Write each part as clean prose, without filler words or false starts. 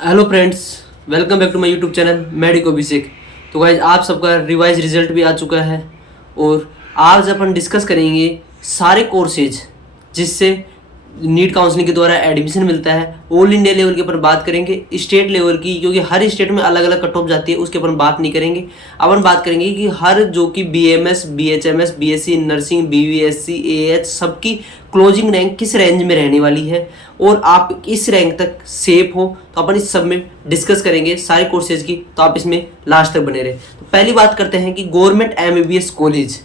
Hello friends, welcome back to my YouTube channel medico Abhishek. तो guys आप सबका revise result भी आ चुका है और आज अपन डिस्कस करेंगे सारे कोर्सेज जिससे नीट काउंसलिंग के द्वारा एडमिशन मिलता है। ऑल इंडिया लेवल के अपन बात करेंगे, स्टेट लेवल की, क्योंकि हर स्टेट में अलग अलग कट ऑफ जाती है, उसके अपन बात नहीं करेंगे। अपन बात करेंगे कि हर जो कि BAMS, BHMS, BSc nursing, BVSC, AH सबकी क्लोजिंग रैंक किस रेंज में रहने वाली है और आप इस रैंक तक सेफ हो, तो अपन इस सब में डिस्कस करेंगे सारे कोर्सेज की। तो आप इसमें लास्ट तक बने रहे। तो पहली बात करते हैं कि गवर्नमेंट MBBS कॉलेज,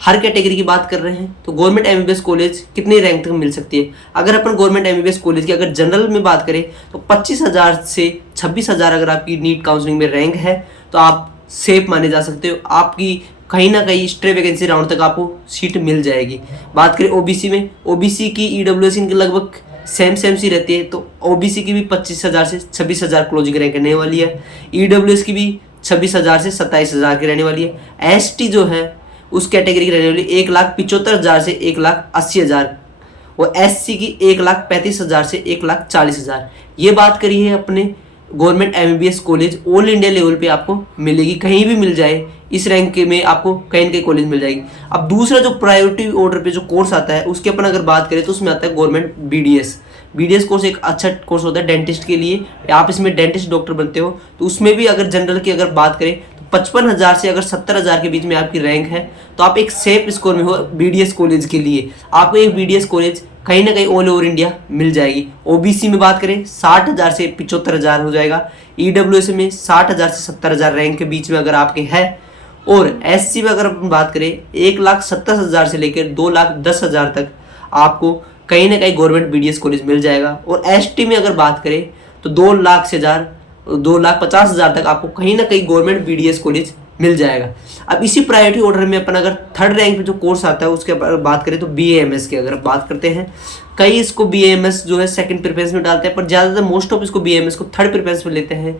हर कैटेगरी की बात कर रहे हैं। तो गवर्नमेंट MBBS कॉलेज कितनी रैंक तक मिल सकती है? अगर अपन गवर्नमेंट MBBS कॉलेज की अगर जनरल में बात करें तो 25,000 से 26,000 अगर आपकी नीट काउंसलिंग में रैंक है तो आप सेफ माने जा सकते हो। आपकी कहीं ना कहीं स्ट्रे वैकेंसी राउंड तक आपको सीट मिल जाएगी। बात करें OBC में, OBC की EWS इनकी लगभग सेम सी रहती है। तो OBC की भी 25,000 से 26,000 क्लोजिंग रैंक रहने वाली है। EWS की भी 26,000 से 27,000 की रहने वाली है। ST जो है उस कैटेगरी की रहने वाली 1,75,000 से 1,80,000 और SC की 1,35,000 से 1,40,000। ये बात करी है अपने government MBBS college all India level पे आपको मिलेगी, कहीं भी मिल जाए इस रैंक के में आपको कहीं ना कहीं कॉलेज मिल जाएगी। अब दूसरा जो प्रायोरिटी ऑर्डर पे जो कोर्स आता है उसके अपन अगर बात करें तो उसमें आता है गवर्नमेंट BDS कोर्स। एक अच्छा कोर्स होता है डेंटिस्ट के लिए, आप इसमें डेंटिस्ट डॉक्टर बनते हो। तो उसमें भी अगर जनरल की अगर बात करें तो 55,000 से अगर 70,000 के बीच में आपकी रैंक है तो आप एक सेफ स्कोर में हो BDS कॉलेज के लिए। आपको एक BDS कॉलेज कहीं ना कहीं ऑल ओवर इंडिया मिल जाएगी। OBC में बात करें 60,000 से 75,000 हो जाएगा। EWS में 60,000 से 70,000 रैंक के बीच में अगर आपके है। और SC में अगर अपन बात करें 1,70,000 से लेकर 2,10,000 तक आपको कहीं ना कहीं गवर्नमेंट BDS कॉलेज मिल जाएगा। और ST में अगर बात करें तो 2,50,000 तक आपको कहीं ना कहीं गवर्नमेंट BDS कॉलेज मिल जाएगा। अब इसी प्रायोरिटी ऑर्डर में अपन अगर थर्ड रैंक पे जो कोर्स आता है उसके बात करें तो BAMS की अगर बात करते हैं, कई इसको BAMS जो है सेकंड प्रेफरेंस में डालते हैं, पर ज़्यादातर मोस्ट ऑफ इसको BAMS को थर्ड प्रेफरेंस में लेते हैं,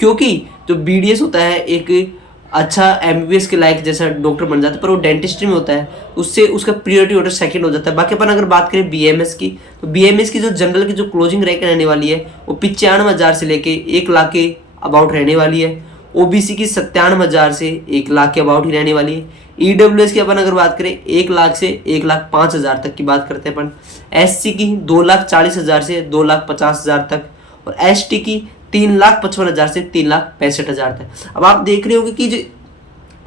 क्योंकि जो BDS होता है एक अच्छा MBBS के लायक जैसा डॉक्टर बन जाता है, पर वो डेंटिस्ट्री में होता है, उससे उसका प्रायोरिटी ऑर्डर सेकंड हो जाता है। बाकी अपन अगर बात करें BAMS की, तो BAMS की जो जनरल की जो क्लोजिंग रैंक रहने वाली है वो 95,000 से लेके 1 लाख के अबाउट रहने वाली है। OBC की 97,000 से 1 लाख के अबाउट ही रहने वाली है। EWS की अपन अगर बात करें 1 लाख से 1,05,000 तक की बात करते हैं अपन। SC की 2,40,000 से 2,50,000 तक और ST की 3,55,000 से 3,65,000 तक। अब आप देख रहे होंगे कि जो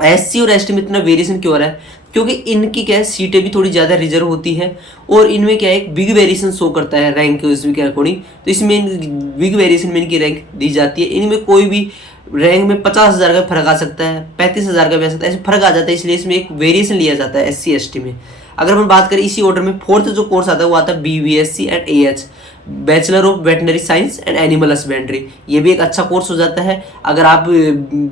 SC और ST में इतना वेरिएशन क्यों हो रहा है, क्योंकि इनकी क्या है सीटें भी थोड़ी ज़्यादा रिजर्व होती है और इनमें क्या है एक बिग वेरिएशन शो करता है रैंक के अकॉर्डिंग। तो इसमें बिग वेरिएशन में इनकी रैंक दी जाती है। इनमें कोई भी रैंक में 50,000 का फर्क आ सकता है, 35,000 का भी आ सकता है, ऐसे फर्क आ जाता है, इसलिए इसमें एक वेरिएशन लिया जाता है SC ST में। अगर हम बात करें इसी ऑर्डर में फोर्थ जो कोर्स आता है वो आता है BVSC and AH, bachelor of veterinary science and animal husbandry. ये भी एक अच्छा कोर्स हो जाता है। अगर आप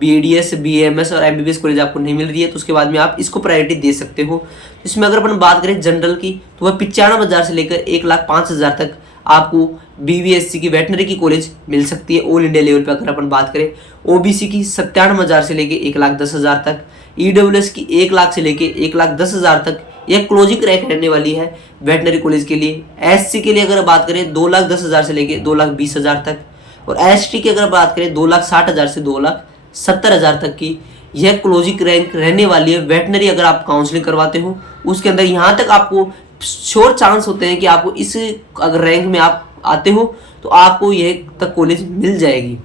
BDS, BAMS और MBBS कॉलेज आपको नहीं मिल रही है तो उसके बाद में आप इसको प्रायोरिटी दे सकते हो। इसमें अगर अपन बात करें जनरल की तो वह 95,000 से लेकर 1,05,000 तक आपको BVSC की वेटनरी की कॉलेज मिल सकती है ऑल इंडिया लेवल पे। अगर अपन बात करें OBC की 97,000 से लेके 1,10,000 तक, EWS की 1 लाख से लेके 1,10,000 तक यह क्लोजिंग रैंक रहने वाली है वेटनरी कॉलेज के लिए। SC के लिए अगर बात करें 2,10,000 से लेके 2,20,000 तक और ST की अगर बात करें 2,60,000 से 2,70,000 तक की यह क्लोजिंग रैंक रहने वाली है वेटनरी। अगर आप काउंसलिंग करवाते हो उसके अंदर यहाँ तक आपको श्योर चांस होते हैं कि आपको इस अगर रैंक में आप आते हो तो आपको यह तक कॉलेज मिल जाएगी।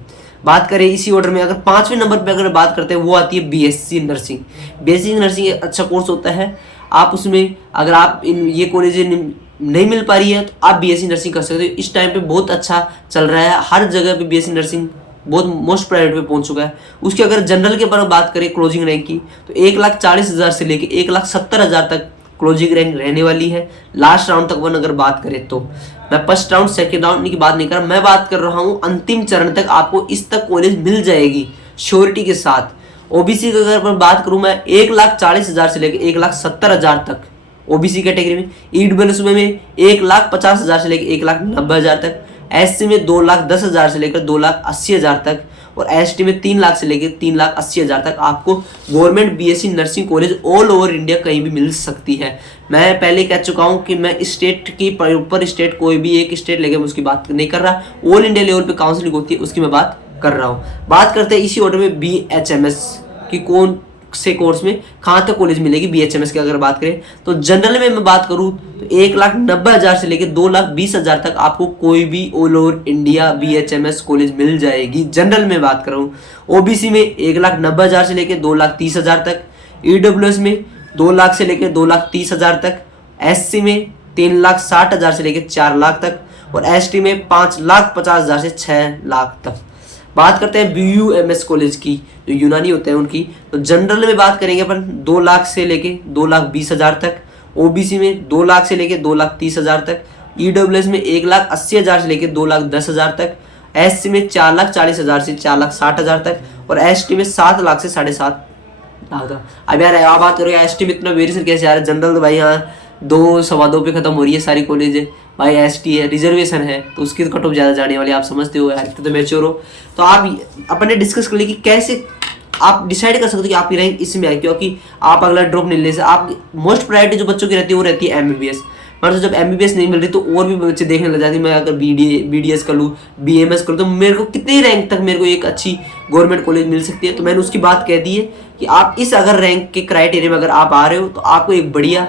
बात करें इसी ऑर्डर में अगर 5वें नंबर पे अगर बात करते हैं वो आती है BSc नर्सिंग। बेसिक नर्सिंग एक अच्छा कोर्स होता है। आप उसमें अगर आप ये कॉलेज नहीं मिल पा रही है तो आप BSc नर्सिंग कर सकते हो। इस टाइम पे बहुत अच्छा चल रहा है, हर जगह पे BSc नर्सिंग बहुत मोस्ट प्रायोरिटी पे पहुंच चुका है। उसकी अगर जनरल के बारे में बात करें क्लोजिंग रैंक की तो 1,40,000 से लेके 1,70,000 तक क्लोजिंग रैंक रहने वाली है। लास्ट राउंड तक वन अगर बात करें तो मैं फर्स्ट राउंड सेकेंड राउंड की बात नहीं कर रहा, मैं बात कर रहा हूँ अंतिम चरण तक आपको इस तक कॉलेज मिल जाएगी श्योरिटी के साथ। OBC की अगर मैं बात करूँ मैं 1,40,000 से लेकर 1,70,000 तक OBC कैटेगरी में, EWS में 1,50,000 से लेकर 1,90,000 तक, SC में 2,10,000 से लेकर 2,80,000 तक और एसटी में 3 लाख से लेकर 3,80,000 तक आपको government BSc nursing college all over India कहीं भी मिल सकती है। मैं पहले कह चुका हूं कि मैं स्टेट की ऊपर स्टेट कोई भी एक स्टेट लेके मैं उसकी बात नहीं कर रहा, ऑल इंडिया लेवल पे काउंसलिंग होती है उसकी मैं बात कर रहा हूं। बात करते हैं इसी ऑर्डर में BHMS की कौन से कोर्स में कहाँ तक कॉलेज मिलेगी। BHMS की अगर बात करें तो जनरल में मैं बात करूँ तो 1,90,000 से लेकर 2,20,000 तक आपको कोई भी all over India BHMS college मिल जाएगी। जनरल में बात कर रहा हूँ। OBC में 1,90,000 से लेकर 2,30,000 तक, EWS में 2 लाख से लेकर 2,30,000 तक, SC में 3,60,000 से लेकर 4 लाख तक और ST में 5,50,000 से 6 लाख तक। बात करते हैं BUMS कॉलेज की, जो यूनानी होते हैं उनकी, तो जनरल में बात करेंगे अपन 2 लाख से लेके 2,20,000 तक, OBC में 2 लाख से लेके 2,30,000 तक, EWS में 1,80,000 से लेके 2,10,000 तक, SC में 4,40,000 से 4,60,000 तक और ST में 7 लाख से 7.5 लाख तक। अब यार आप बात करोगे ST में इतना वेरिएशन कैसे आ रहा है? जनरल तो भाई यहाँ 2-2.25 पे खत्म हो रही है सारी कॉलेज है भाई। ST है, रिजर्वेशन है तो उसकी तो कट ऑफ ज़्यादा जाने वाली, आप समझते हो यार, तो मैच्योर हो। तो आप अपने डिस्कस कर ले कि कैसे आप डिसाइड कर सकते हो कि आपकी रैंक इसमें आए, क्योंकि आप अगला ड्रॉप नहीं ले सकते। आप मोस्ट प्रायोरिटी जो बच्चों की रहती है वो रहती है MBBS, मतलब जब MBBS नहीं मिल रही तो और भी बच्चे देखने लग जाते हैं मैं अगर BDS कर लूँ, BMS कर लूँ तो मेरे को कितनी रैंक तक मेरे को एक अच्छी गवर्नमेंट कॉलेज मिल सकती है। तो मैंने उसकी बात कह दी है कि आप इस अगर रैंक के क्राइटेरिया में अगर आप आ रहे हो तो आपको एक बढ़िया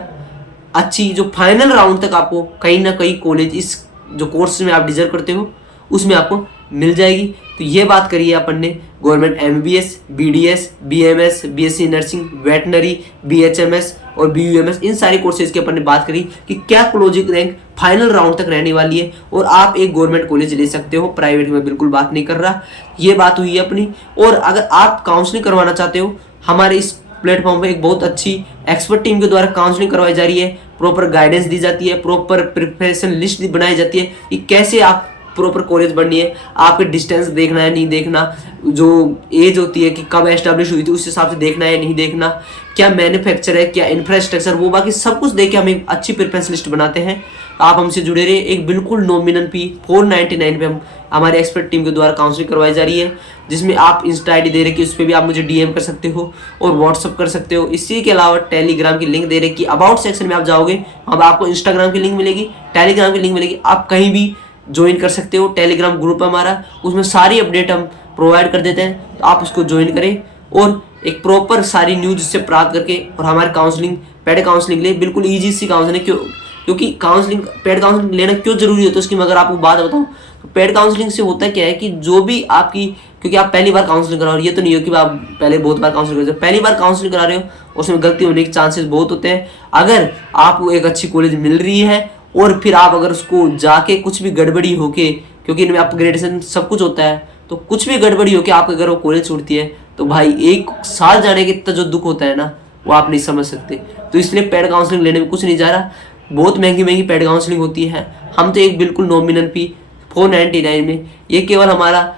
अच्छी जो फाइनल राउंड तक आपको कहीं ना कहीं कॉलेज इस जो कोर्स में आप डिजर्व करते हो उसमें आपको मिल जाएगी। तो ये बात करी है अपन ने government MBBS, BDS, BMS, BSc nursing, veterinary, BHMS और BUMS, इन सारी कोर्सेज की अपन ने बात करी कि क्या क्लोजिंग रैंक फाइनल राउंड तक रहने वाली है और आप एक गवर्नमेंट कॉलेज ले सकते हो। प्राइवेट में बिल्कुल बात नहीं कर रहा, ये बात हुई है अपनी। और अगर आप काउंसलिंग करवाना चाहते हो हमारे इस प्लेटफॉर्म पे एक बहुत अच्छी एक्सपर्ट टीम के द्वारा काउंसलिंग करवाई जा रही है, प्रॉपर गाइडेंस दी जाती है, प्रॉपर प्रिपरेशन लिस्ट बनाई जाती है कि कैसे आप प्रॉपर कॉलेज बननी है, आपके डिस्टेंस देखना है नहीं देखना, जो एज होती है कि कब एस्टैब्लिश हुई थी उस हिसाब से देखना है नहीं देखना, क्या मैन्युफैक्चर है क्या इंफ्रास्ट्रक्चर, वो बाकी सब कुछ देख के हम एक अच्छी प्रिपरेशन लिस्ट बनाते हैं। आप हमसे जुड़े रहिए। एक बिल्कुल नॉमिनल फी 499 पे हम हमारे एक्सपर्ट टीम के द्वारा काउंसलिंग करवाई जा रही है, जिसमें आप इंस्टा ID दे रहे कि उस पर भी आप मुझे DM कर सकते हो और व्हाट्सअप कर सकते हो। इसी के अलावा टेलीग्राम की लिंक दे रहे कि अबाउट सेक्शन में आप जाओगे, अब आपको इंस्टाग्राम की लिंक मिलेगी, टेलीग्राम की लिंक मिलेगी, आप कहीं भी ज्वाइन कर सकते हो। टेलीग्राम ग्रुप है हमारा, उसमें सारी अपडेट हम प्रोवाइड कर देते हैं, तो आप उसको ज्वाइन करें और एक प्रॉपर सारी न्यूज से प्राप्त करके और हमारे काउंसलिंग पेड काउंसलिंग ले बिल्कुल ईजी सी काउंसलिंग। क्योंकि काउंसलिंग पेड काउंसलिंग लेना क्यों जरूरी होता है उसकी मैं अगर आपको बात बताऊं तो पेड काउंसलिंग से होता क्या है कि जो भी आपकी, क्योंकि आप पहली बार काउंसलिंग करा रहे हो, ये तो नहीं हो कि आप पहले बहुत बार काउंसलिंग कर रहे हो, पहली बार काउंसलिंग करा रहे हो उसमें गलती होने के चांसेस बहुत होते हैं। अगर आपको एक अच्छी कॉलेज मिल रही है और फिर आप अगर उसको जाके कुछ भी गड़बड़ी होके, क्योंकि इनमें अपग्रेडेशन सब कुछ होता है, तो कुछ भी गड़बड़ी होके आप अगर वो कॉलेज छूटती है तो भाई 1 साल जाने के इतना जो दुख होता है ना वो आप नहीं समझ सकते। तो इसलिए पेड काउंसलिंग लेने में कुछ नहीं जा रहा, बहुत महंगी पेड काउंसलिंग होती है। हम तो एक बिल्कुल नॉमिनल फी 499 में, ये केवल हमारा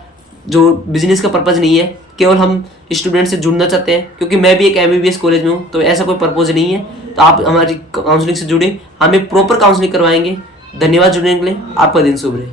जो बिजनेस का पर्पज़ नहीं है, केवल हम स्टूडेंट से जुड़ना चाहते हैं, क्योंकि मैं भी एक MBBS कॉलेज में हूँ तो ऐसा कोई पर्पज़ नहीं है। तो आप हमारी काउंसलिंग से जुड़े, हमें प्रॉपर काउंसलिंग करवाएंगे। धन्यवाद जुड़ने के लिए, आपका दिन शुभ रहे।